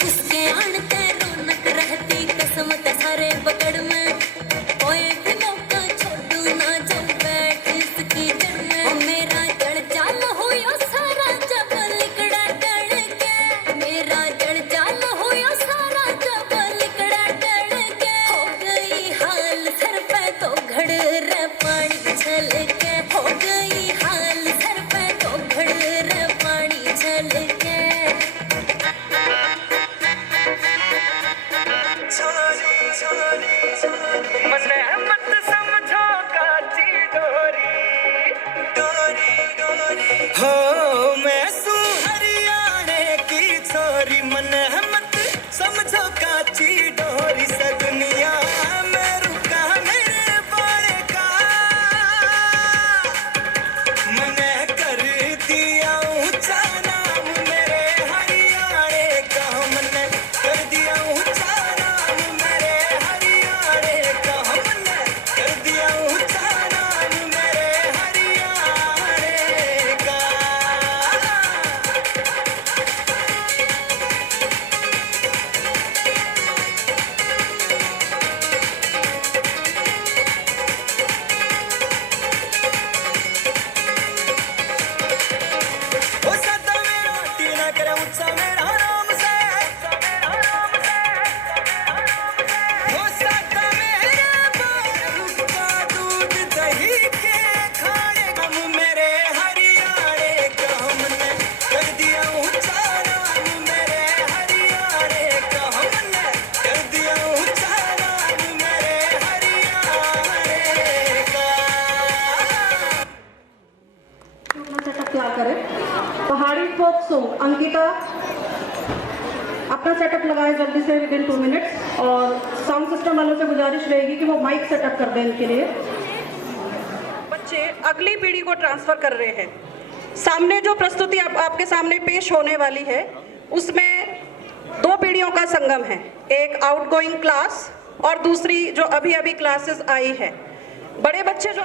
उसके आन ते रौनक रहती कसमत सारे पकड़ में। सेटअप लगाएं जल्दी से विदिन 2 मिनट्स, और साउंड सिस्टम वालों से गुजारिश रहेगी कि वो माइक सेटअप कर दें इनके लिए। बच्चे अगली पीढ़ी को ट्रांसफर कर रहे हैं। सामने जो प्रस्तुति आपके सामने पेश होने वाली है उसमें 2 पीढ़ियों का संगम है, एक आउटगोइंग क्लास और दूसरी जो अभी अभी क्लासेस आई है। बड़े बच्चे जो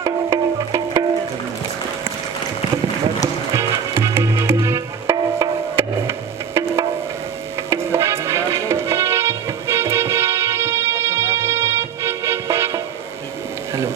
हेलो,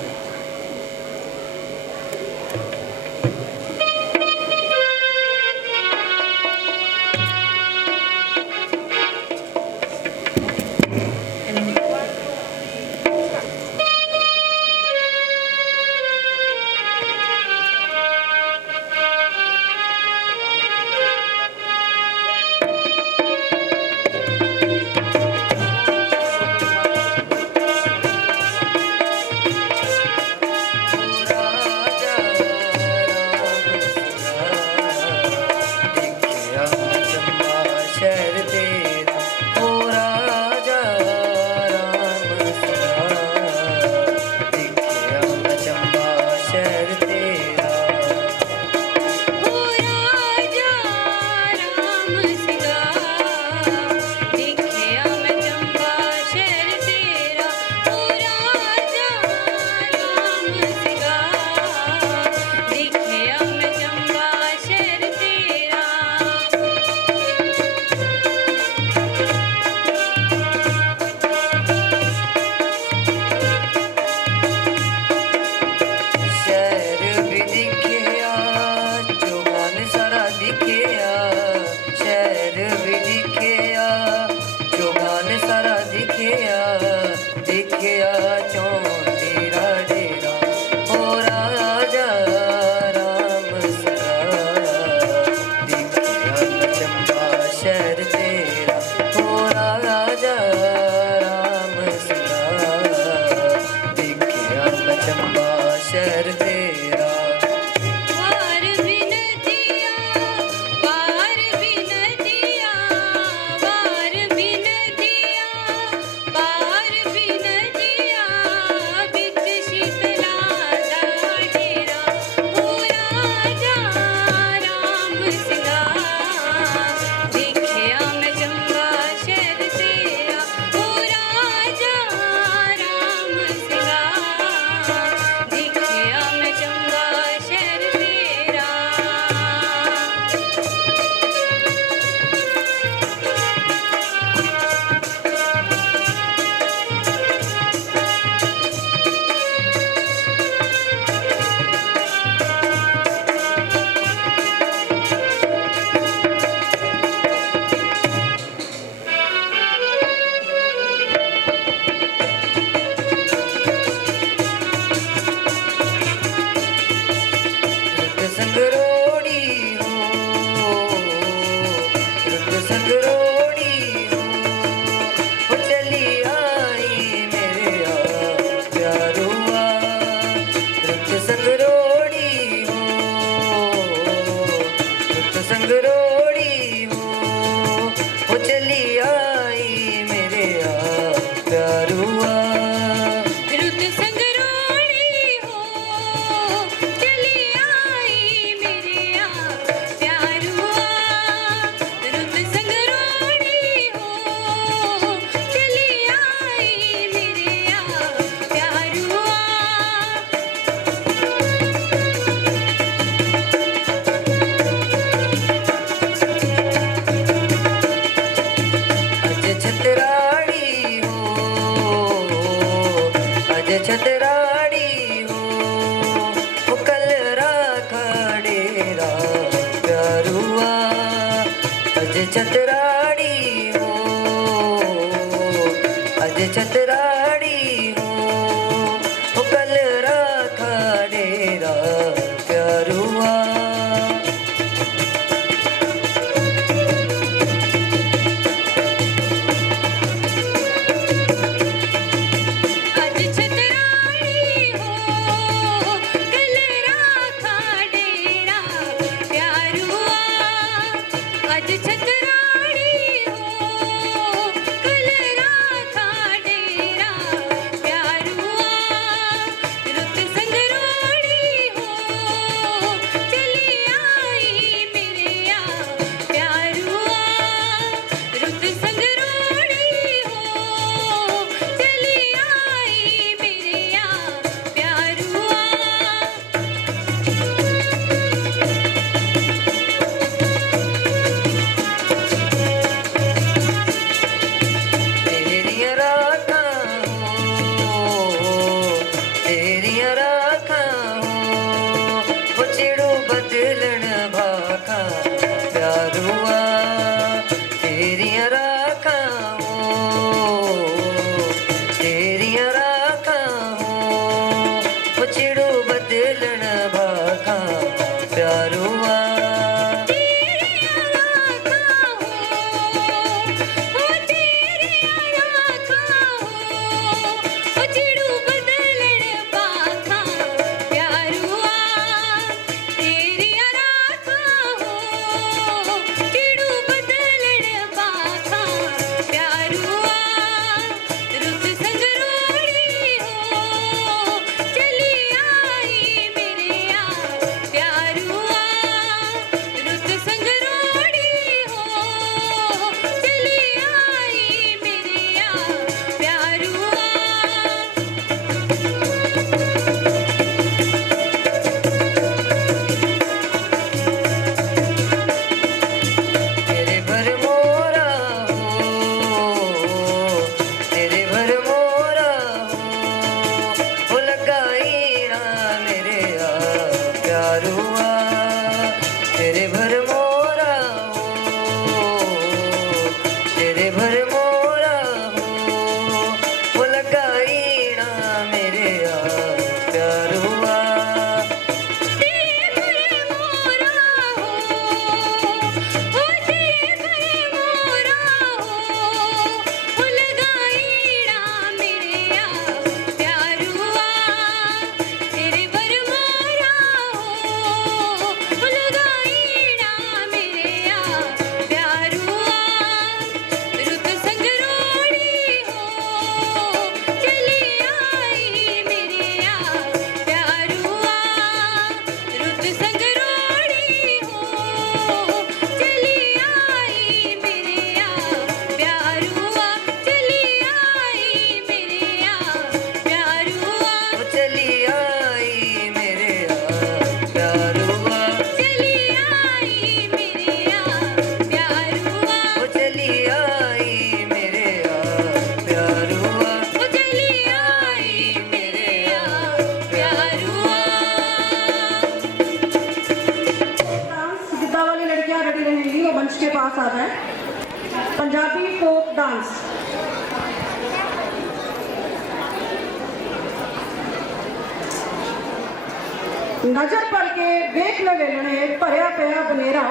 नजर भर के वेख ले वेलणे भरिया पिया बनेरा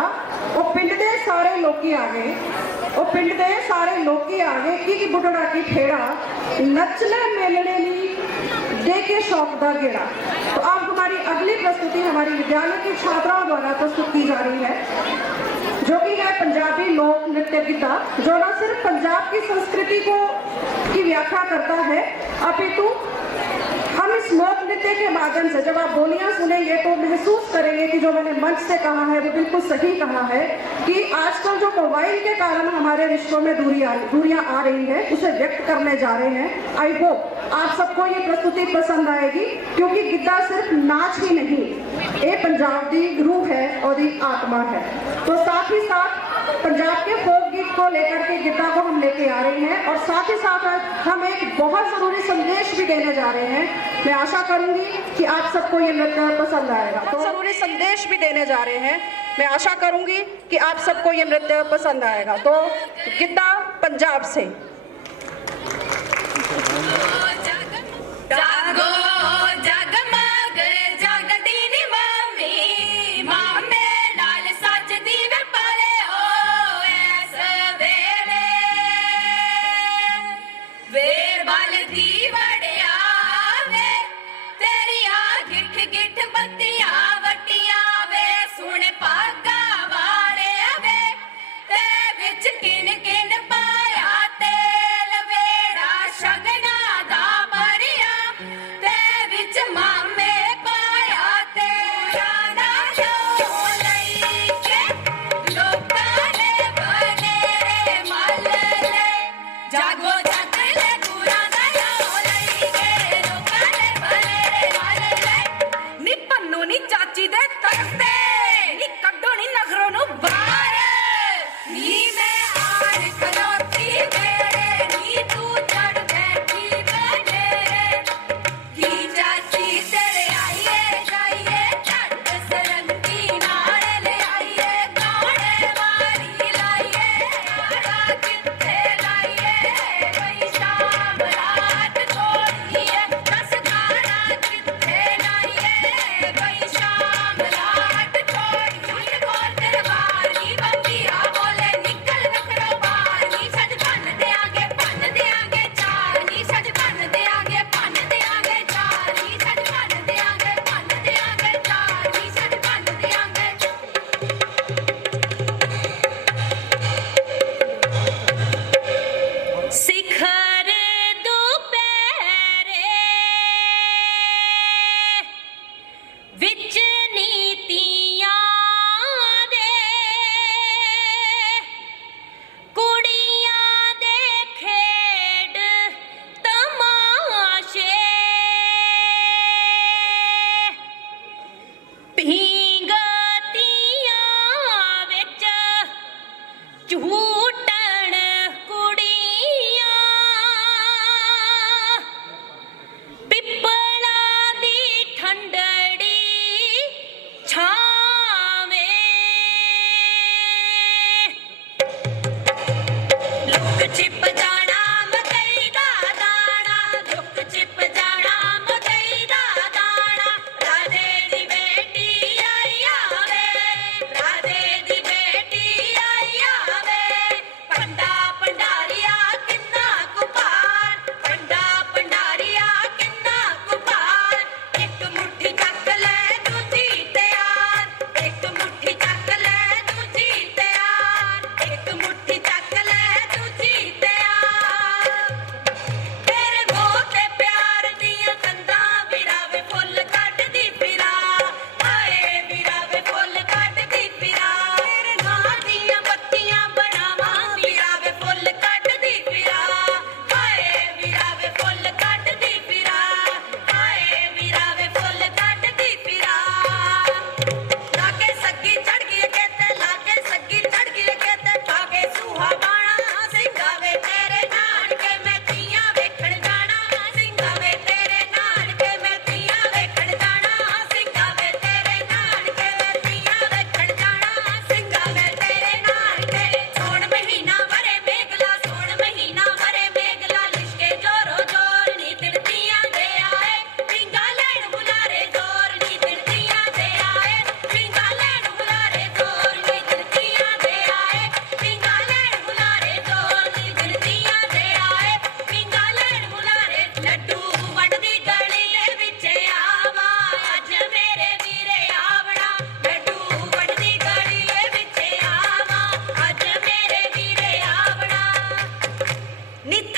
वो पिंड दे सारे लोकी आ गए, वो पिंड दे सारे लोकी आ गए कि बुढ़ड़ा की ठेड़ा नचने मेलने ली दे के शौक दा गेड़ा। तो अब हमारी अगली प्रस्तुति हमारी विद्यालय की छात्राओं द्वारा प्रस्तुत की जा रही है, जो कि है पंजाबी लोक नृत्य गिद्धा, जो न सिर्फ पंजाब की संस्कृति को की व्याख्या करता है अपितु हम इस लोक नृत्य के माध्यम से जब आप बोलियां सुनेंगे तो महसूस करेंगे कि जो मैंने मंच से कहा है वो बिल्कुल सही कहा है कि आजकल जो मोबाइल के कारण हमारे रिश्तों में दूरियां आ रही है उसे व्यक्त करने जा रहे हैं। आई होप आप सबको ये प्रस्तुति पसंद आएगी, क्योंकि गिद्धा सिर्फ नाच ही नहीं, ये पंजाब की रूह है और दी आत्मा है। तो साथ ही साथ पंजाब के फोक गीत को लेकर के गिद्धा को हम लेके आ रहे हैं और साथ ही साथ हम एक बहुत जरूरी संदेश भी देने जा रहे हैं। मैं आशा करूंगी कि आप सबको ये नृत्य पसंद आएगा। तो जरूरी संदेश भी देने जा रहे हैं, मैं आशा करूंगी कि आप सबको ये नृत्य पसंद आएगा। तो गिद्धा पंजाब से जागो जगमग जगदी नी मामी मामे नाल सजदी वे पले हो ऐस वेले वे बल दी वड़िया वे तेरिया गिठ गिठ बत्तियां वटियां वे सुन पागा वाले वे ते विच किन किन पाया ते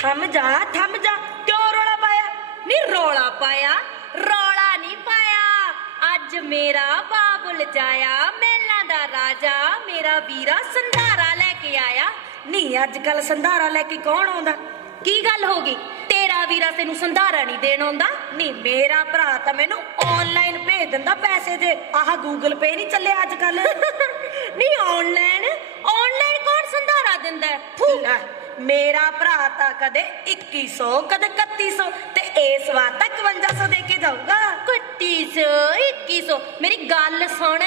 थम जा क्यों रौला पाया? नी रौला पाया, रौला नहीं पाया। अज मेरा बाबुल जाया, मेला दा राजा मेरा वीरा संधारा लेके आया। नी अजकल संधारा लेके कौन आउंदा? की गल हो गई? तेरा वीरा तेनू संधारा नहीं देन आउंदा? नी मेरा भरा तां मैनू ऑनलाइन भेज दिंदा पैसे दे। आह गूगल पे नहीं चले अजकल। नी ऑनलाइन कौन संधारा दिंदा है? मेरा भरा तां कदे 2100 कदे 3100 ते इस बार तक 5100 दे के जाऊगा। 2100 मेरी गल सुन,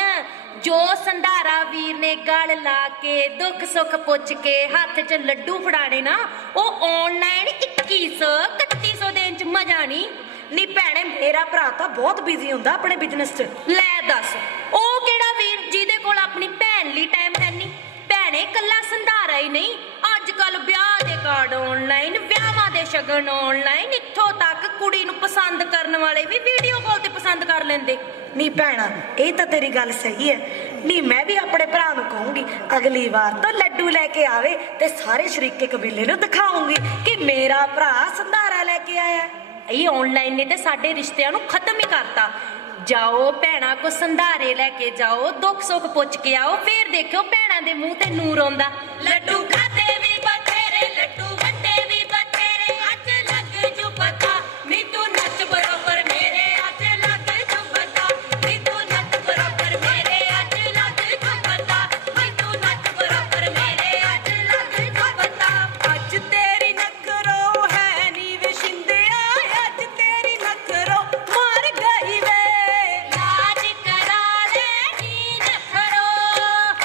जो संधारा वीर ने गल ला के दुख सुख पुछ के हाथ च लड्डू फड़ाने ना, वो ऑनलाइन 2100 3100 देन च मजा नहीं। नी भैणे मेरा भरा तां बहुत बिजी हुंदा अपने बिजनेस च। लै दस ओ केड़ा वीर जिहदे कोल अपनी भैन लई टाइम है नहीं? भैणे कल्ला संधारा ही नहीं, अजकल ब्याह दे कार्ड ऑनलाइन, ब्याहां दे शगन ऑनलाइन, इत्थों तक कुड़ी नूं पसंद करन वाले भी वीडियो कॉल ते पसंद कर लेंदे। नी भैणा ये तो तेरी गल सही है। नी मैं भी अपने भरा नूं कहूंगी अगली बार तो लड्डू लेके आवे ते सारे शरीके कबीले नूं दिखाऊंगी कि मेरा भरा संधारा लेके आया। ये ऑनलाइन ने ते साडे रिश्तिਆਂ ਨੂੰ खत्म ही करता। जाओ भैणा को संधारे लेके जाओ, दुख सुख पुछ के आओ, फिर देखो भैणा दे मुंह ते नूर आउंदा। लड्डू खाते भी बथेरे, लड्डू वंडे भी बथेरे, अज लग जू पता नी तू नच बरोबर मेरे, अज लग जू पता नी तू नच बरोबर मेरे, अज लग जू पता नी तू नच बरोबर मेरे, अज लग जू पता। अज तेरी नखरो है नी वे शिंदिया, अज तेरी नखरो मार गई वे।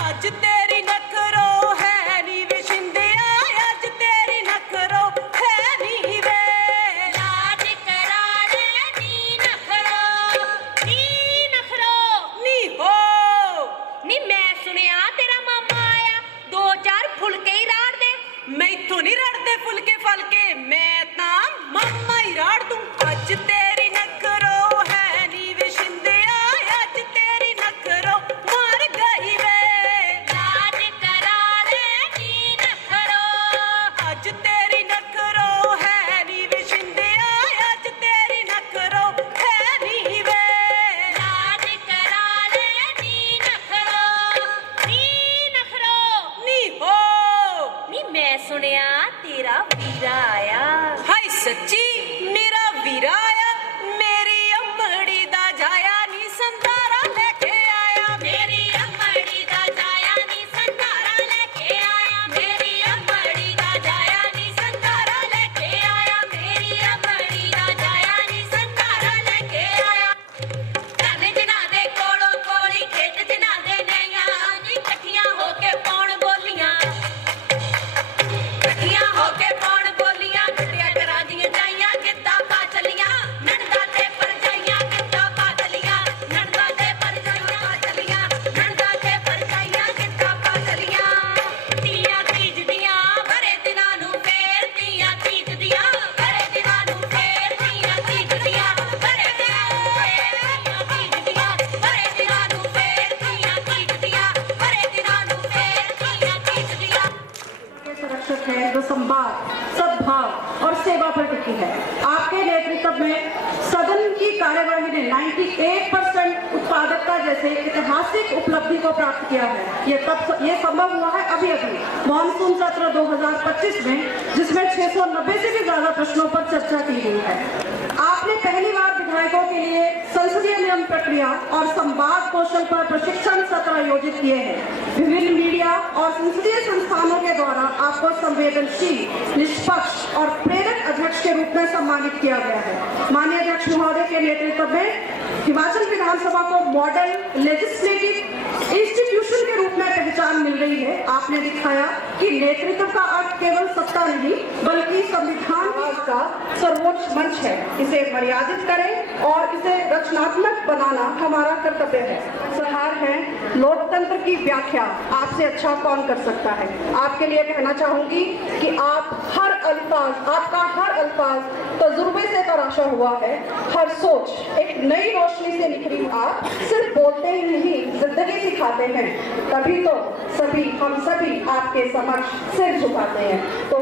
अज तेरी नखरो है नी वे शिंदिया, अज तेरी नखरो है नी वे। लाज करा ले नी नखरो, नी हो। नी मैं सुनिया तेरा मामा आया, 2-4 फुलके ही राड़ दे। मैथों नहीं रड़दे फुलके फलके, मैं तां मामा ही राड़ दूं। अज तेरी नखरो है नी वे शिंदिया, अज तेरी नखरो मार गई वे। लाज करा ले नी नखरो, अज तेरी नखरो है नी वे शिंदिया, अज तेरी नखरो है नी वे। लाज करा ले नी नखरो, नी हो। नी मैं सुनिया तेरा वीरा आया। हाय सच्ची मेरा वीरा आया, मेरी अम्मड़ी दा जाया नी संधारा लेके आया। मेरी अम्मड़ी दा जाया नी संधारा लेके आया, मेरी अम्मड़ी दा जाया नी संधारा लेके आया, मेरी अम्मड़ी दा जाया नी संधारा लेके आया। धन जना दे कोलो कोली, खेत जना दे नैया नी, कठियां होके पौण बोलियां, कठियां होके पौण बोलियां, कटिया करा दियां जाइयां गिद्दा पा चलियां, नंदा ते पर जाइयां गिद्दा पा चलियां, नंदा ते पर जाइयां चलियां, नंदा ते पर जाइयां गिद्दा पा चलियां। तियां तीज दियां भरे दिनां नूं फेर, तियां तीज दियां भरे दिनां नूं फेर, तियां तीज दियां भरे दिनां नूं फेर, तियां तीज दियां भरे दिनां नूं फेर, तियां तीज दियां भरे दिनां नूं फेर, तियां तीज दियां। के संरक्षक है जो संवाद, सद्भाव और सेवा पर टिकी है। आपके नेतृत्व में सदन की कार्यवाही ने 98% उत्पादकता जैसे ऐतिहासिक उपलब्धि को प्राप्त किया है। ये संभव हुआ है अभी मानसून सत्र 2025 में, जिसमें 690 से भी ज्यादा प्रश्नों पर चर्चा की गई है। आपने पहली बार विधायकों के लिए संसदीय नियम प्रक्रिया और संवाद कौशल पर प्रशिक्षण सत्र आयोजित किए हैं। विभिन्न मीडिया और संसदीय संस्थानों के द्वारा आपको संवेदनशील, निष्पक्ष और प्रेरक अध्यक्ष के रूप में सम्मानित किया गया है। माननीय अध्यक्ष महोदय के नेतृत्व में हिमाचल विधानसभा को मॉडल लेजिस्लेटिव इंस्टीट्यूशन के रूप में पहचान मिल रही है। आपने दिखाया कि नेतृत्व का अर्थ केवल सत्ता नहीं, बल्कि संविधान का सर्वोच्च मंच है। इसे मर्यादित करें और इसे रचनात्मक बनाना हमारा कर्तव्य है। सहार है लोकतंत्र की व्याख्या आपसे अच्छा कौन कर सकता है। आपके लिए कहना चाहूंगी कि आपका हर अल्फाज तजुर्बे से तराशा हुआ है। हर सोच एक नई रोशनी से निखरी। आप सिर्फ बोलते ही नहीं, जिंदगी सिखाते हैं। तभी तो हम सभी आपके समक्ष सिर झुकाते हैं। तो